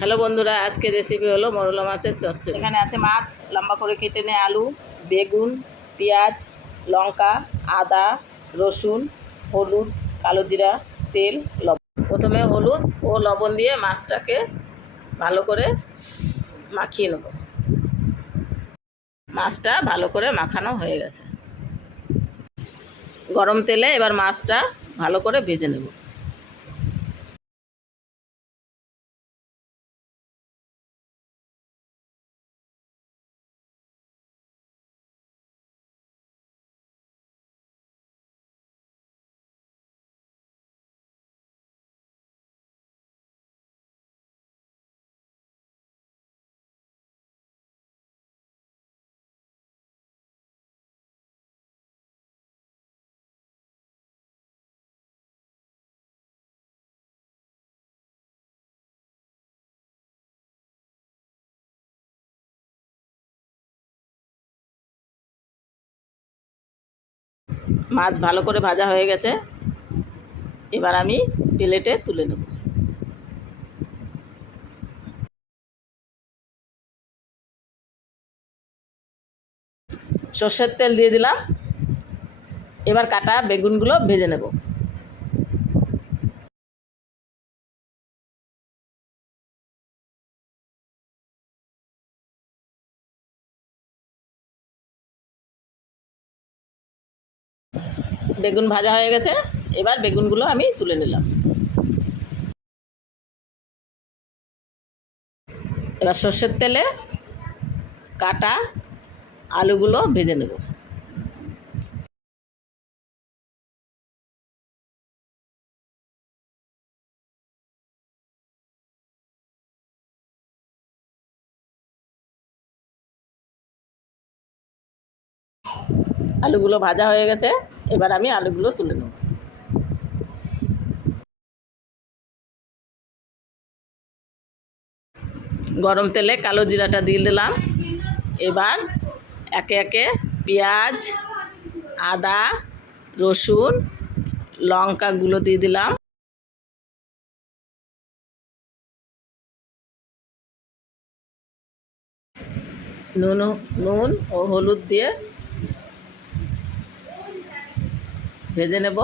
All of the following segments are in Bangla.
হ্যালো বন্ধুরা, আজকে রেসিপি হলো মরলা মাছের চচ্চড়ি। এখানে আছে মাছ লম্বা করে কেটে নিয়ে, আলু, বেগুন, পেঁয়াজ, লঙ্কা, আদা, রসুন, হলুদ, কালো জিরা, তেল, লবণ। প্রথমে হলুদ ও লবণ দিয়ে মাছটাকে ভালো করে মাখিয়ে নেব। মাছটা ভালো করে মাখানো হয়ে গেছে। গরম তেলে এবার মাছটা ভালো করে ভেজে নেব। মাছ ভালো করে ভাজা হয়ে গেছে, এবার আমি প্লেটে তুলে নেব। সর্ষের তেল দিয়ে দিলাম। এবার কাটা বেগুনগুলো ভেজে নেব। বেগুন ভাজা হয়ে গেছে, এবার বেগুনগুলো আমি তুলে নিলাম। এবার সর্ষের তেলে কাটা আলুগুলো ভেজে নেব। আলুগুলো ভাজা হয়ে গেছে, এবার আমি আলুগুলো তুলে নেব। গরম তেলে কালো জিরাটা দিয়ে দিলাম। এবার একে একে পেঁয়াজ, আদা, রসুন, লঙ্কাগুলো দিয়ে দিলাম। নুন ও হলুদ দিয়ে ভেজে নেব।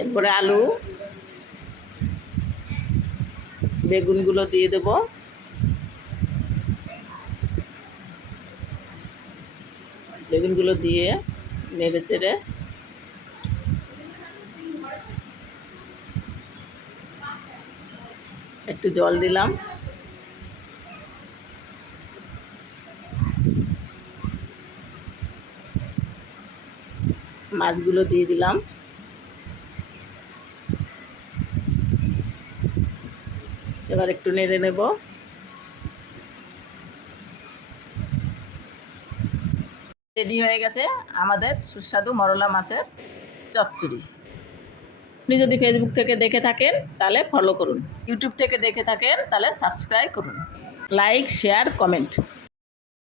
এরপরে আলু, বেগুনগুলো দিয়ে দেব। বেগুনগুলো দিয়ে নেড়ে চেড়ে একটু জল দিলাম। মাছগুলো দিয়ে দিলাম। এবার একটু নেড়ে নেব। রেডি হয়ে গেছে আমাদের সুস্বাদু মরলা মাছের চচ্চড়ি। আপনি যদি ফেসবুক থেকে দেখে থাকেন তাহলে ফলো করুন, ইউটিউব থেকে দেখে থাকেন তাহলে সাবস্ক্রাইব করুন, লাইক, শেয়ার, কমেন্ট।